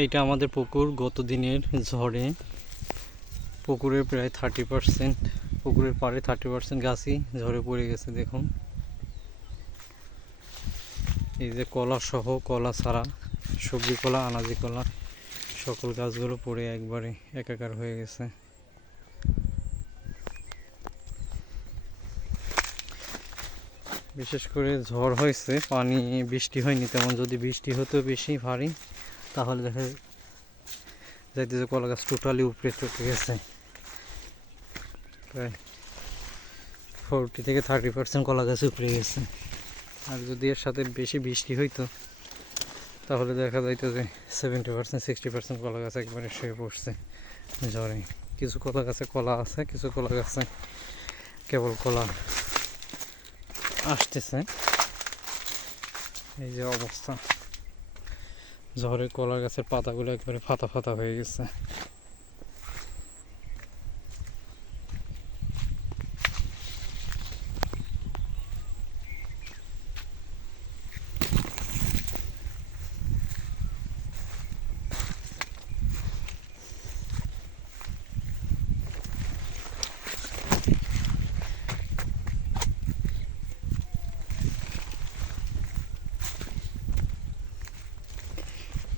এইটা আমাদের পুকুর। গত দিনের ঝড়ে পুকুরের প্রায় 30%, পুকুরের পাড়ে 30% গাছই ঝড়ে পড়ে গেছে। দেখুন, এই যে কলা সহ, কলা ছাড়া সবজি কলা, আনাজি কলা, সকল গাছগুলো পড়ে একবারে একাকার হয়ে গেছে। বিশেষ করে ঝড় হয়েছে, পানি বৃষ্টি হয়নি তেমন। যদি বৃষ্টি হতো বেশি ভারী, তাহলে দেখা যাইতে যে কলা গাছ টোটালি উপরে চলে গেছে। প্রায় 40 থেকে 30% কলা গাছ উপরে গেছে। আর যদি এর সাথে বেশি বৃষ্টি হইতো, তাহলে দেখা যাইতো যে 70% 60% কলা গাছ একবারে শুয়ে পড়ছে ঝড়ে। কিছু কলা গাছে কলা আছে, কিছু কলা গাছে কেবল কলা আসতেছে। এই যে অবস্থা, ঝড়ে কলা গাছের পাতাগুলো একবারে ফাতা ফাতা হয়ে গেছে।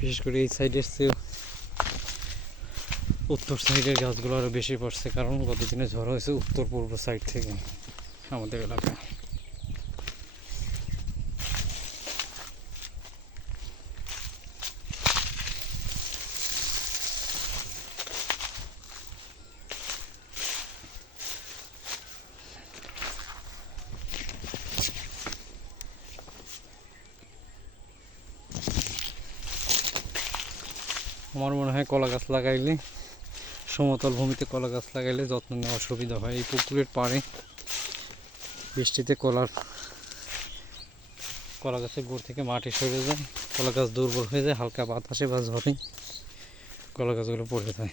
বিশেষ করে এই সাইডের চেয়ে উত্তর সাইডের গাছগুলো আরও বেশি পড়ছে, কারণ গতদিনে ঝড় হয়েছে উত্তর পূর্ব সাইড থেকে আমাদের এলাকায়। আমার মনে হয় কলা গাছ লাগাইলে, সমতল ভূমিতে কলা গাছ লাগাইলে যত্ন নেওয়ার সুবিধা হয়। এই পুকুরের পাড়ে বৃষ্টিতে কলা গাছের গোড় থেকে মাটি সরে যায়, কলা গাছ দুর্বল হয়ে যায়, হালকা বাতাসে বা ঝড়ে কলা গাছগুলো পড়ে যায়।